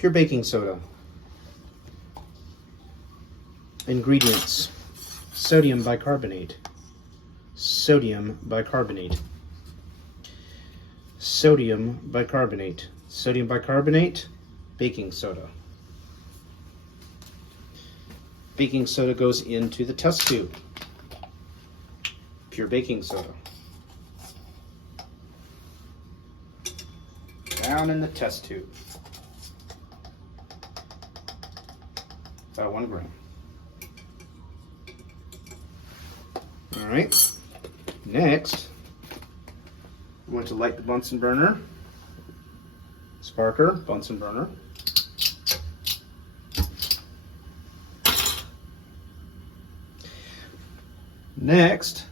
Pure baking soda. Ingredients: sodium bicarbonate, sodium bicarbonate, sodium bicarbonate, sodium bicarbonate, baking soda. Baking soda goes into the test tube. Pure baking soda. Down in the test tube. About 1 gram. All right. Next, I'm going to light the Bunsen burner. Sparker, Bunsen burner. Next,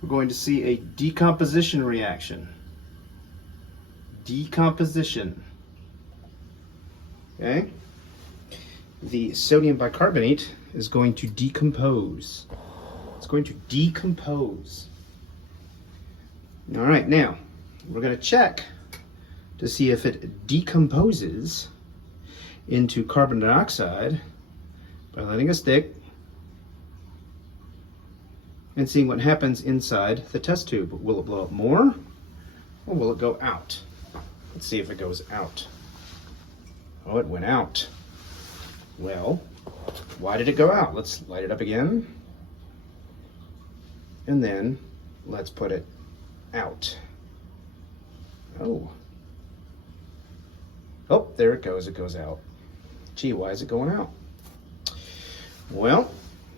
we're going to see a decomposition reaction. Decomposition. Okay? The sodium bicarbonate is going to decompose. It's going to decompose. All right, now we're going to check to see if it decomposes into carbon dioxide by lighting a stick and seeing what happens inside the test tube. Will it blow up more or will it go out? Let's see if it goes out. Oh, it went out. Well, why did it go out? Let's light it up again. And then let's put it out. Oh. Oh, there it goes. It goes out. Gee, why is it going out? Well,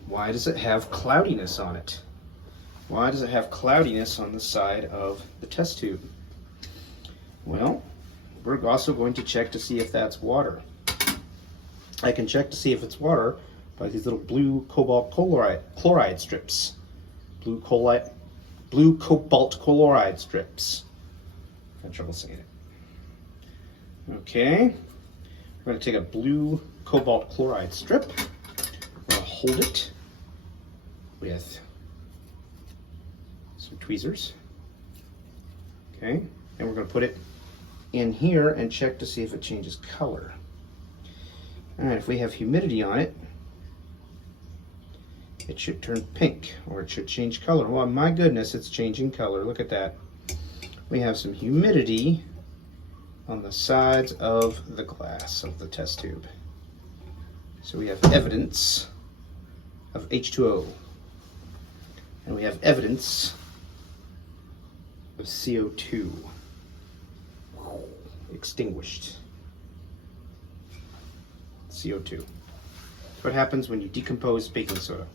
why does it have cloudiness on it? Why does it have cloudiness on the side of the test tube? Well, we're also going to check to see if that's water. I can check to see if it's water by these little blue cobalt chloride strips. Blue cobalt chloride strips. I have trouble saying it. Okay, we're going to take a blue cobalt chloride strip. We're going to hold it with some tweezers. Okay, and we're going to put it in here and check to see if it changes color. All right, if we have humidity on it, it should turn pink, or it should change color. Well, my goodness, it's changing color. Look at that. We have some humidity on the sides of the glass of the test tube. So we have evidence of H2O. And we have evidence of CO2. Extinguished. CO2. What happens when you decompose baking soda?